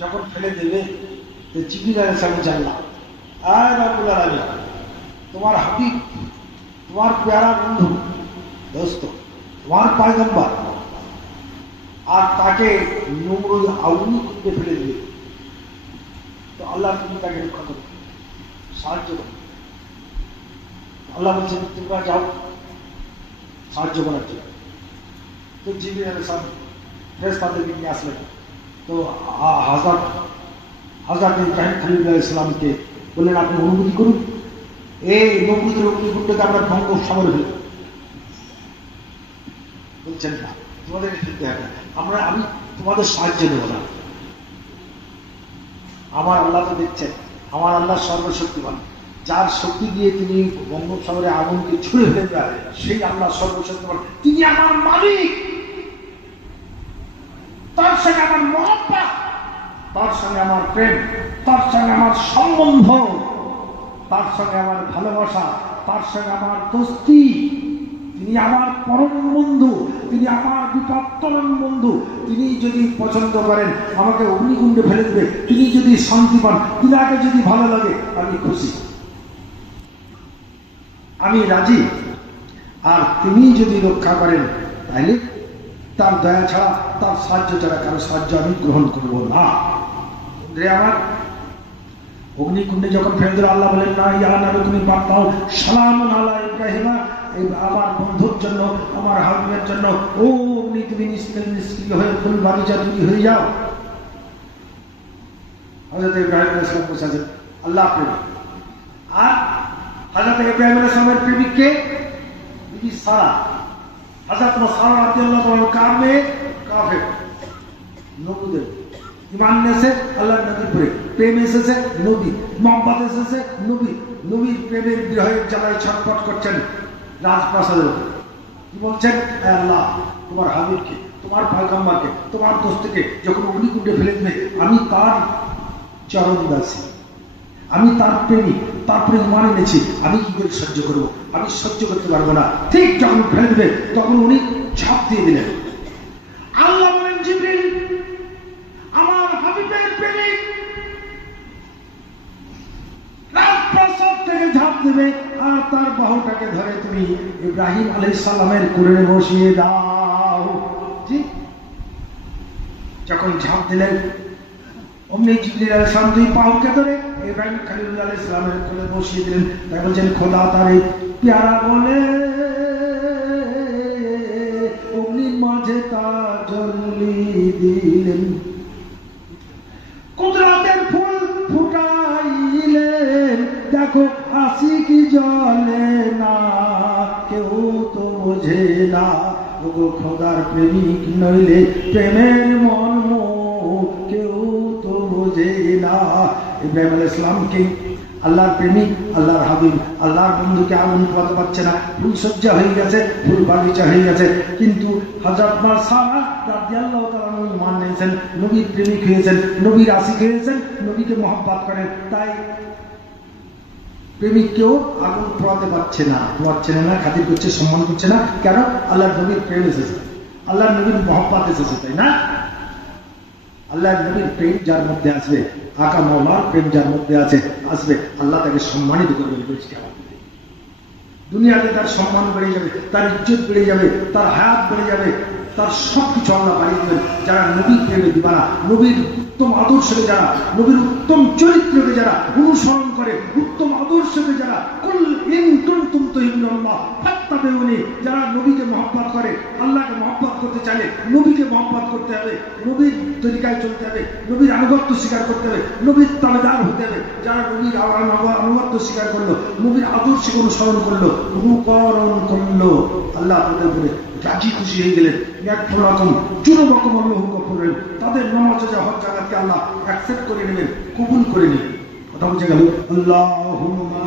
যখন ফেলে দেবে জিবরিল আলাইহিস সালাম জানলা আয় রব্বুল আলামিন, তোমার হাবিব, তোমার প্যারা বন্ধু দোস্ত, তোমার পয়গম্বর, আর তাকে নমরুদ আগুনে কুঁড়ে ফেলে দিবে, তো আল্লাহ তুমি তাকে রক্ষা করো, সাহায্য করো। আল্লাহ বলছেন তোমরা যাও সাহায্য করার জন্য। তো জিবরিল আলাইহিস সালাম ফেরেশতাদেরকে নিয়ে আসলেন। তো হযরত ইব্রাহিম খলিল আলাইহিস সালামকে বললেন আপনি অনুমতি করুন, এই নমরুদের অগ্নিকুণ্ডকে আমরা ধ্বংস সামরে ফেলব। বলছেন না, তোমাদেরকে ফেলতে হবে, আমি তোমাদের সাহায্য দেব না। আমার আল্লাহ তো দেখছেন, আমার আল্লাহ সর্বশক্তিমান, যার শক্তি দিয়ে তিনি বঙ্গোপসাগরে আগুনকে ছুঁড়ে ফেলে দেয়, সেই আল্লাহ সর্বশক্তিমান, তিনি আমার মালিক। তার সঙ্গে আমার মহব্বত, তার সঙ্গে আমার প্রেম, তার সঙ্গে আমার সম্বন্ধ, তার সঙ্গে আমার ভালোবাসা, তার সঙ্গে আমার দোস্তি। তিনি আমার পরম বন্ধু, তিনি আমার বিপত্তরণ বন্ধু। তিনি যদি পছন্দ করেন আমাকে অগ্নিকুণ্ডে ফেলে দেবে, তিনি যদি শান্তি পান, তিনাকে যদি ভালো লাগে, আমি খুশি, আমি রাজি। আর তিনি যদি রক্ষা করেন তাহলে তার দয়া ছাড়া, তার সাহায্য ছাড়া কারো সাহায্য আমি গ্রহণ করব না। আমার অগ্নিকুণ্ডে যখন ফেলে দিল, আল্লাহ বলেন না ইয়া নবী তুমি পাঠাও সালামুন আলা ইব্রাহিমা, আমার বন্ধুর জন্য, আমার হাবিবের জন্য, ও অগ্নি তুমি নিষ্ক্রিয় হয়ে ফুল বাগিচা তুমি হয়ে যাও। হযরত ইব্রাহিম আলাইহিস সালাম বলেছেন আল্লাহ প্রেমিক। আর হযরত ইব্রাহিম আলাইহিস সালামের প্রেমিককে বিবি সারা, হযরত সারা রাদিয়াল্লাহু তাআলা কামে কাফের, নবুদের ইমান এনেছে আল্লাহর নবীর উপরে, প্রেম এসেছে নবী, মহব্বত এসেছে নবী, নবীর প্রেমের বিরহের জ্বালায় ছটফট করছেন রাজপ্রাসাদের উপরে। কি বলছেন, আল্লাহ তোমার হাবিবকে, তোমার পয়গম্বরকে, তোমার দোস্তকে যখন অগ্নিকুণ্ডে ফেলে দেবে, আমি তার চরণ দাসী, আমি তার প্রেমিক, তারপরে ইমান এনেছি, আমি কি করে সহ্য করবো? আমি সহ্য করতে পারবো না। ঠিক যখন ফেলে দেবে তখন উনি ঝাঁপ দিয়ে দিলেন। আল্লাহ বলেন জিবরিল আমার হাবিবের প্রেমিক রাজপ্রাসাদ থেকে ঝাঁপ দেবে, আর তার বাহুটাকে ধরে তুমি ইব্রাহিম আলাইহিস সালামের কোলে বসিয়ে দাও। জি, যখন ঝাঁপ দিলেন অমনি জিবরিল আলাইহিস সালাম দুই পাউকে ধরে ইব্রাহিম খলিল আলাইহিস সালামের কোলে বসিয়ে দিলেন। তাই বলছেন খোদা তার এই প্যারা বলে অগ্নির মাঝে তা জ্বলি দিলেন, কুদরতের ফুল ফুটাইলেন, দেখো আসি কি জ্বলে না, কেউ তো বোঝে না। ওগো খোদার প্রেমিক নইলে প্রেমের মর্ম কেউ তো বোঝে না। ইব্রাহিম আলাইহিস সালামকে আল্লাহর প্রেমিক, আল্লাহর হাবিব, আল্লাহর বন্ধুকে আগুন পোড়াতে পারছে না, ফুলসজ্জা হয়ে গেছে, ফুল বাগিচা হয়ে গেছে, কিন্তু হযরত সারা রাদিয়াল্লাহু তাআলা ইমান এনেছেন, নবীর প্রেমিক হয়েছেন, নবীর আশিক হয়েছেন, নবীকে মহব্বত করেন, তাই প্রেমিককেও আগুন পোড়াতে পারছে না, খাতির করছে, সম্মান করছে না। কেন? আল্লাহর নবীর প্রেম এসেছে, আল্লাহর নবীর মহব্বত এসেছে, তাই না? আল্লাহর নবীর প্রেম যার মধ্যে আসবে, আকা মাওলার প্রেম যার মধ্যে আসবে, আল্লাহ তাকে সম্মানিত করবে। দুনিয়াতে তার সম্মান বেড়ে যাবে, তার ইজ্জত বেড়ে যাবে, তার হায়াত বেড়ে যাবে, তার সবকিছু আল্লাহ বাড়িয়ে দেবেন। যারা নবীর প্রেমে দিবানা, নবীর উত্তম আদর্শকে যারা, নবীর উত্তম চরিত্রকে যারা অনুসরণ করে, উত্তম আদর্শকে যারা যারা নবীকে মহব্বত করে, আল্লাহকে মহব্বত করতে চাইলে নবীকে মহব্বত করতে হবে, নবীর তরিকায় চলতে হবে, নবীর আনুগত্য স্বীকার করতে হবে, নবীর তাবেদার হতে হবে। যারা নবীর আনুগত্য স্বীকার করলো, নবীর আদর্শকে অনুসরণ করলো, অনুকরণ করলো, আল্লাহ তাদের উপরে রাজি খুশি হয়ে গেলেন। তাদের নামাজ হজ জাকাতকে আল্লাহ অ্যাকসেপ্ট করে নেবেন, কবুল করে নেবেন। কথা বুঝে গেল? আল্লাহুম্মা